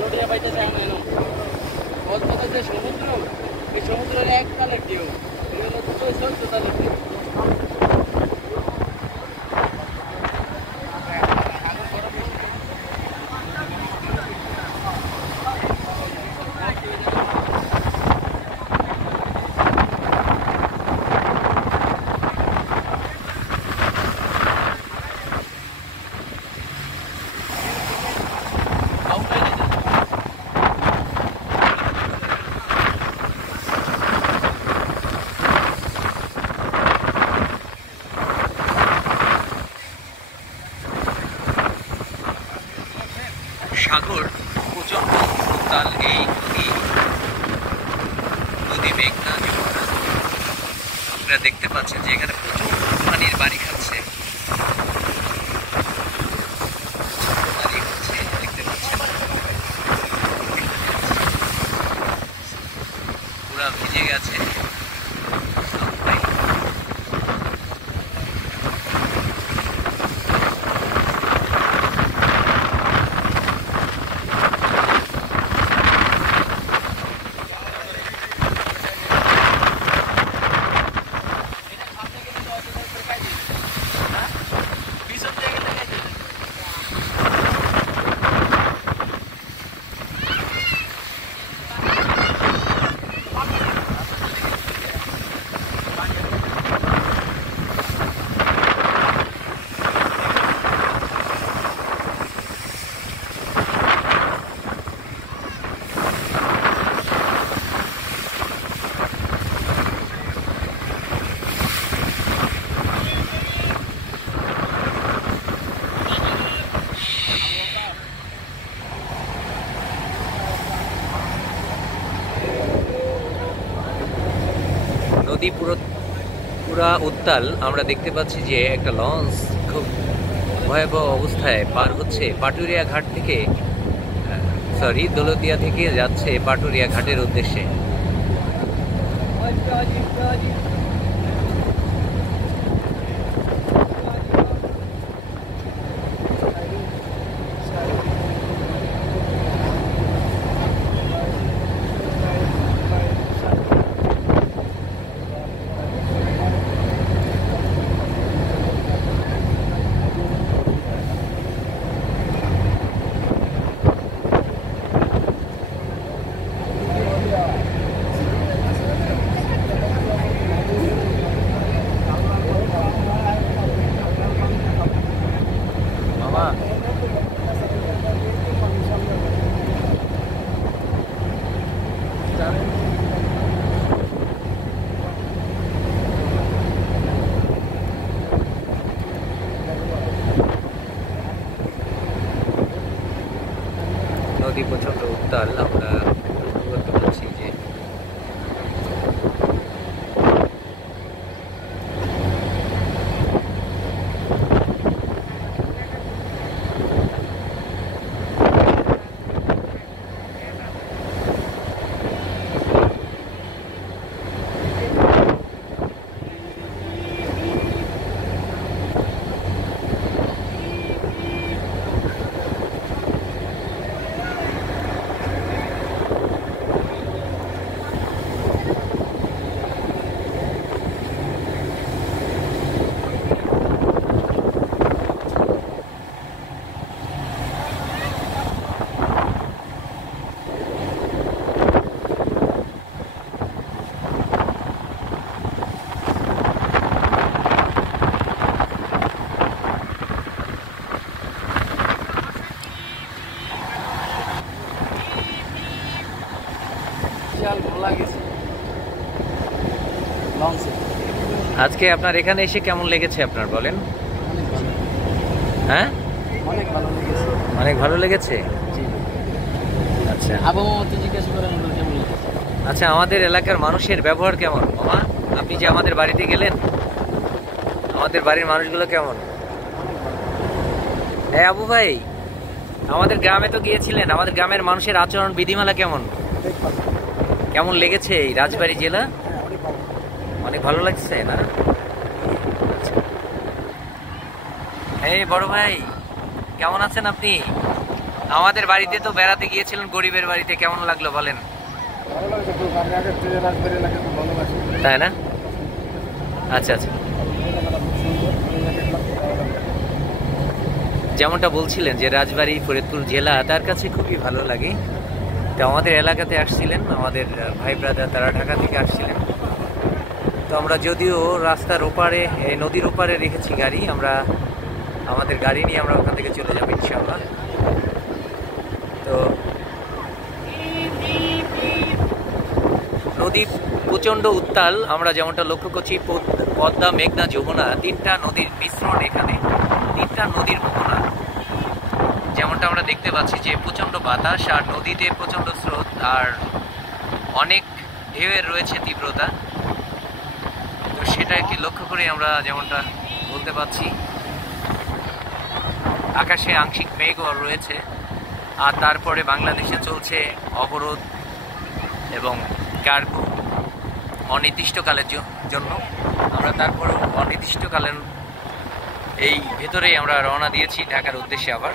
বালুটিয়া পাইতে চায় না কক্সবাজার যে সমুদ্র, এই সমুদ্রের এক কালের ঢেউ, এগুলো দুটো 14 ঢেউ। সাগর প্রচন্ড উত্তাল এই নদী মেঘনা যমুনা। আপনারা দেখতে পাচ্ছেন যে এখানে প্রচুর পানির বাড়ি খাচ্ছে, দেখতে পাচ্ছেন পুরা ভিজে গেছে। নদী পুরা উত্তাল। আমরা দেখতে পাচ্ছি যে একটা লঞ্চ খুব ভয়াবহ অবস্থায় পার হচ্ছে পাটুরিয়া ঘাট থেকে, দৌলতদিয়া থেকে যাচ্ছে পাটুরিয়া ঘাটের উদ্দেশ্যে। নদী প্রচন্ড উত্তাল। আমরা করতে পারছি যে আজকে আপনার এখানে এসে কেমন লেগেছে আপনার বলেন? হ্যাঁ, অনেক ভালো লেগেছে। আচ্ছা, আচ্ছা, আমাদের এলাকার মানুষের ব্যবহার কেমন মামা? আপনি যে আমাদের বাড়িতে গেলেন, আমাদের বাড়ির মানুষগুলো কেমন? হ্যাঁ আবু ভাই, আমাদের গ্রামে তো গিয়েছিলেন, আমাদের গ্রামের মানুষের আচরণ বিধিমালা কেমন কেমন লেগেছে? এই রাজবাড়ী জেলা অনেক ভালো লাগছে না? এই বড় ভাই, কেমন আছেন আপনি? আমাদের বাড়িতে তো বেড়াতে গিয়েছিলেন, গরিবের বাড়িতে, কেমন লাগলো বলেন? ভালো লাগছে খুব। আমি আগের থেকে রাজবাড়ি এলাকা খুব ভালো লাগছে। তাই না? আচ্ছা আচ্ছা, এই জায়গাটা খুব সুন্দর। আমি দেখলাম খুব ভালো লাগলো। যেমনটা বলছিলেন যে রাজবাড়ী ফরিদপুর জেলা তার কাছে খুবই ভালো লাগে। তো আমাদের এলাকাতে আসছিলেন আমাদের ভাই ব্রাদার, তারা ঢাকা থেকে আসছিলেন। তো আমরা যদিও রাস্তার ওপারে, এই নদীর ওপারে রেখেছি গাড়ি, আমরা আমাদের গাড়ি নিয়ে আমরা ওখান থেকে চলে যাবো ইনশাআল্লাহ। তো নদী প্রচণ্ড উত্তাল, আমরা যেমনটা লক্ষ্য করছি পদ্মা, মেঘনা, যমুনা, তিনটা নদীর মিশ্রণ এখানে, তিনটা নদীর মোহনা। যেমনটা আমরা দেখতে পাচ্ছি যে প্রচণ্ড বাতাস আর নদীতে প্রচণ্ড স্রোত আর অনেক ঢেউয়ের রয়েছে তীব্রতা। তো সেটাকে লক্ষ্য করে আমরা যেমনটা বলতে পারছি, আকাশে আংশিক মেঘও রয়েছে। আর তারপরে বাংলাদেশে চলছে অবরোধ এবং কার্গো অনির্দিষ্টকালের জন্য। আমরা তারপরেও অনির্দিষ্টকালের এই ভেতরেই আমরা রওনা দিয়েছি ঢাকার উদ্দেশ্যে আবার।